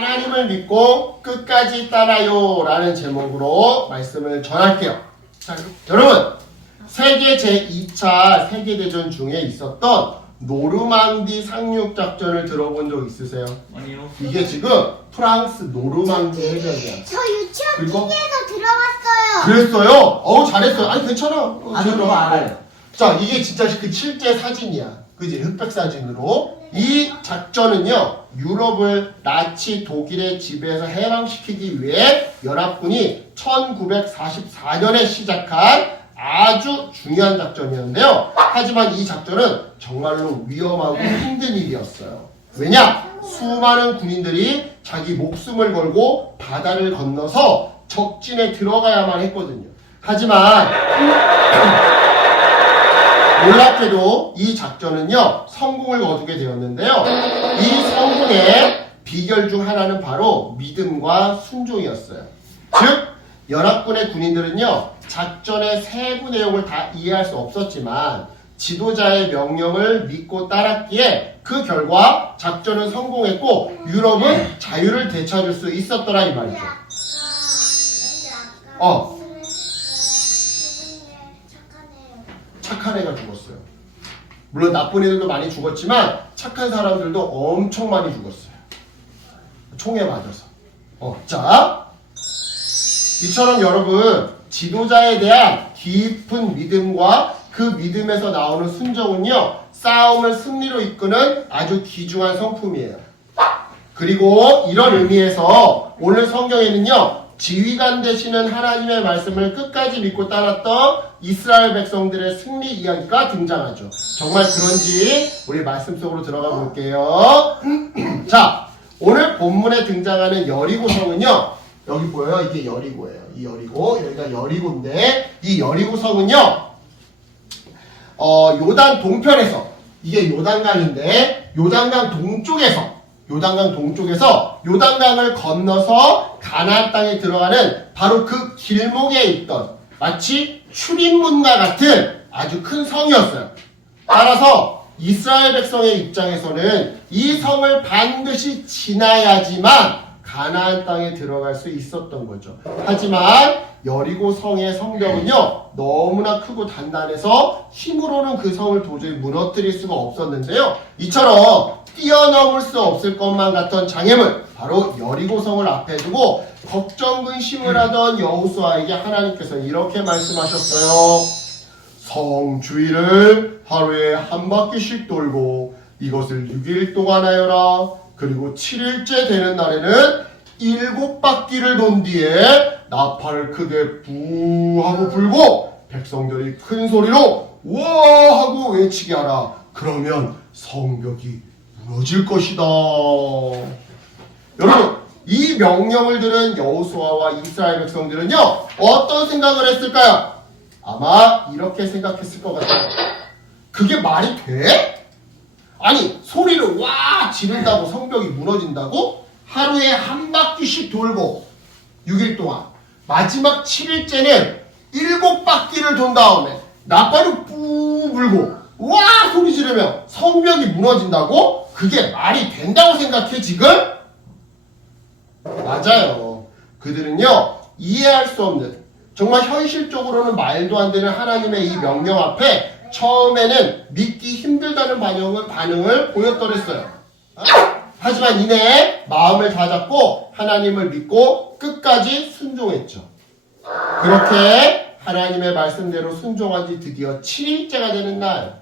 하나님을 믿고 끝까지 따라요 라는 제목으로 말씀을 전할게요. 자, 여러분, 세계 제2차 세계대전 중에 있었던 노르망디 상륙작전을 들어본 적 있으세요? 아니요. 이게 지금 프랑스 노르망디 해전이야. 저 유치원 그리고? TV에서 들어봤어요. 그랬어요? 어우, 잘했어요. 아니, 괜찮아. 아니, 그거 알아요. 자, 이게 진짜 그 실제 사진이야. 그지? 흑백 사진으로. 이 작전은요, 유럽을 나치 독일의 지배에서 해방시키기 위해 연합군이 1944년에 시작한 아주 중요한 작전이었는데요. 하지만 이 작전은 정말로 위험하고 힘든 일이었어요. 왜냐? 수많은 군인들이 자기 목숨을 걸고 바다를 건너서 적진에 들어가야만 했거든요. 하지만 놀랍게도 이 작전은요, 성공을 거두게 되었는데요. 이 성공의 비결 중 하나는 바로 믿음과 순종이었어요. 즉, 연합군의 군인들은요, 작전의 세부 내용을 다 이해할 수 없었지만 지도자의 명령을 믿고 따랐기에 그 결과 작전은 성공했고 유럽은 자유를 되찾을 수 있었더라 이 말이죠. 착한 애가 죽었어요. 물론 나쁜 애들도 많이 죽었지만 착한 사람들도 엄청 많이 죽었어요. 총에 맞아서. 자, 이처럼 여러분, 지도자에 대한 깊은 믿음과 그 믿음에서 나오는 순종은요, 싸움을 승리로 이끄는 아주 귀중한 성품이에요. 그리고 이런 의미에서 오늘 성경에는요, 지휘관 되시는 하나님의 말씀을 끝까지 믿고 따랐던 이스라엘 백성들의 승리 이야기가 등장하죠. 정말 그런지 우리 말씀 속으로 들어가 볼게요. 자, 오늘 본문에 등장하는 여리고성은요, 여기 보여요? 이게 여리고예요. 이 여리고, 여기가 여리고인데, 이 여리고성은요, 요단 동편에서, 이게 요단강인데, 요단강 동쪽에서 요단강을 건너서 가나안 땅에 들어가는 바로 그 길목에 있던 마치 출입문과 같은 아주 큰 성이었어요. 따라서 이스라엘 백성의 입장에서는 이 성을 반드시 지나야지만 가나안 땅에 들어갈 수 있었던 거죠. 하지만 여리고 성의 성벽은요, 너무나 크고 단단해서 힘으로는 그 성을 도저히 무너뜨릴 수가 없었는데요. 이처럼 뛰어넘을 수 없을 것만 같던 장애물, 바로 여리고 성을 앞에 두고 걱정 근심을 하던 여호수아에게 하나님께서는 이렇게 말씀하셨어요. 성 주위를 하루에 한 바퀴씩 돌고 이것을 6일 동안 하여라. 그리고 7일째 되는 날에는 7바퀴를 돈 뒤에 나팔을 크게 부 하고 불고 백성들이 큰 소리로 와 하고 외치게 하라. 그러면 성벽이 무너질 것이다. 여러분, 이 명령을 들은 여호수아와 이스라엘 백성들은요, 어떤 생각을 했을까요? 아마 이렇게 생각했을 것 같아요. 그게 말이 돼? 아니, 소리를 와 지른다고 성벽이 무너진다고? 하루에 한 바퀴씩 돌고 6일 동안 마지막 7일째는 7바퀴를 돈 다음에 나팔을 뿌 불고 와 소리 지르면 성벽이 무너진다고? 그게 말이 된다고 생각해 지금? 맞아요. 그들은요, 이해할 수 없는, 정말 현실적으로는 말도 안 되는 하나님의 이 명령 앞에 처음에는 믿기 힘들다는 반응을 보였더랬어요. 하지만 이내 마음을 다잡고 하나님을 믿고 끝까지 순종했죠. 그렇게 하나님의 말씀대로 순종한 지 드디어 7일째가 되는 날,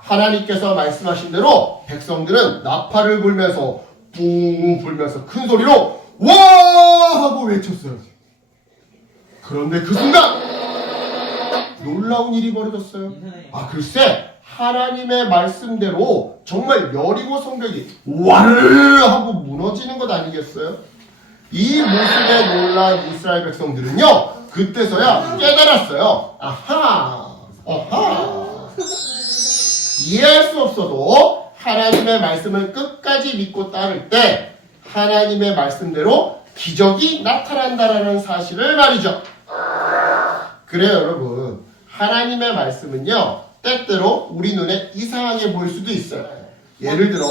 하나님께서 말씀하신 대로 백성들은 나팔을 불면서 뿡 불면서 큰 소리로 와 하고 외쳤어요. 그런데 그 순간 놀라운 일이 벌어졌어요. 글쎄, 하나님의 말씀대로 정말 여리고 성벽이 와르르 하고 무너지는 것 아니겠어요? 이 모습에 놀란 이스라엘 백성들은요, 그때서야 깨달았어요. 아하. 이해할 수 없어도 하나님의 말씀을 끝까지 믿고 따를 때 하나님의 말씀대로 기적이 나타난다라는 사실을 말이죠. 그래요, 여러분. 하나님의 말씀은요, 때때로 우리 눈에 이상하게 보일 수도 있어요. 예를 들어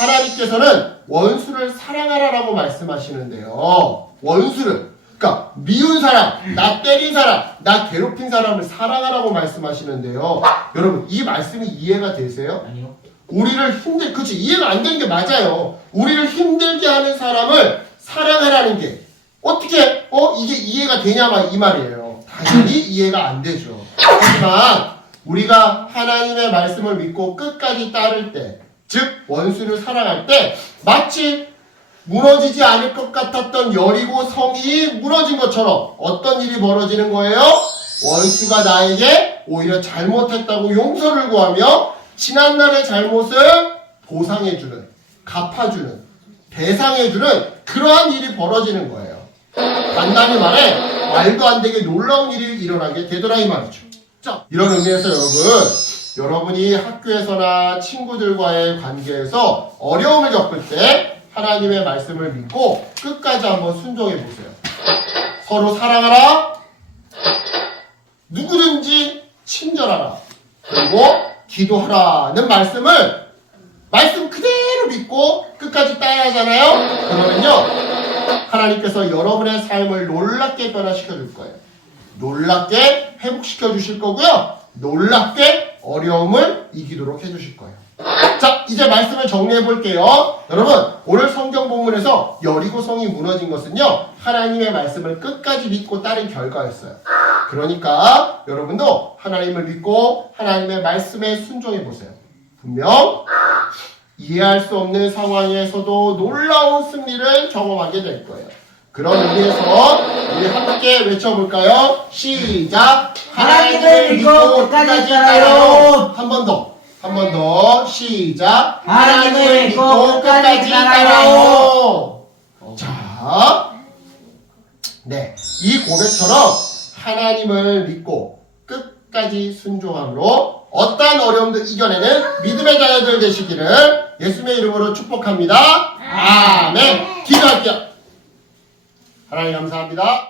하나님께서는 원수를 사랑하라라고 말씀하시는데요. 원수를, 그러니까 미운 사람, 나 때린 사람, 나 괴롭힌 사람을 사랑하라고 말씀하시는데요. 여러분, 이 말씀이 이해가 되세요? 아니요. 우리를 그치, 이해가 안 되는 게 맞아요. 우리를 힘들게 하는 사람을 사랑하라는 게 어떻게 이게 이해가 되냐마 이 말이에요. 당연히 이해가 안 되죠. 하지만 우리가 하나님의 말씀을 믿고 끝까지 따를 때, 즉 원수를 사랑할 때 마치 무너지지 않을 것 같았던 여리고 성이 무너진 것처럼 어떤 일이 벌어지는 거예요? 원수가 나에게 오히려 잘못했다고 용서를 구하며 지난날의 잘못을 보상해주는, 갚아주는, 배상해주는 그러한 일이 벌어지는 거예요. 간단히 말해 말도 안 되게 놀라운 일이 일어나게 되더라 이 말이죠. 자, 이런 의미에서 여러분이 학교에서나 친구들과의 관계에서 어려움을 겪을 때 하나님의 말씀을 믿고 끝까지 한번 순종해 보세요. 서로 사랑하라. 누구든지 친절하라. 그리고 기도하라는 말씀 그대로 믿고 끝까지 따라하잖아요. 그러면요 하나님께서 여러분의 삶을 놀랍게 변화시켜 줄 거예요. 놀랍게 회복시켜 주실 거고요. 놀랍게 어려움을 이기도록 해주실 거예요. 자, 이제 말씀을 정리해 볼게요. 여러분, 오늘 성경 본문에서 여리고성이 무너진 것은요 하나님의 말씀을 끝까지 믿고 따른 결과였어요. 그러니까 여러분도 하나님을 믿고 하나님의 말씀에 순종해 보세요. 분명 이해할 수 없는 상황에서도 놀라운 승리를 경험하게 될 거예요. 그런 의미에서 우리 함께 외쳐볼까요? 시작! 하나님을 믿고 끝까지 따라요. 한 번 더 시작! 하나님을 믿고 끝까지 따라요. 자, 네, 이 고백처럼 하나님을 믿고 끝까지 순종함으로 어떠한 어려움도 이겨내는 믿음의 자녀들 되시기를 예수님의 이름으로 축복합니다. 아멘. 기도할게요. 하나님 감사합니다.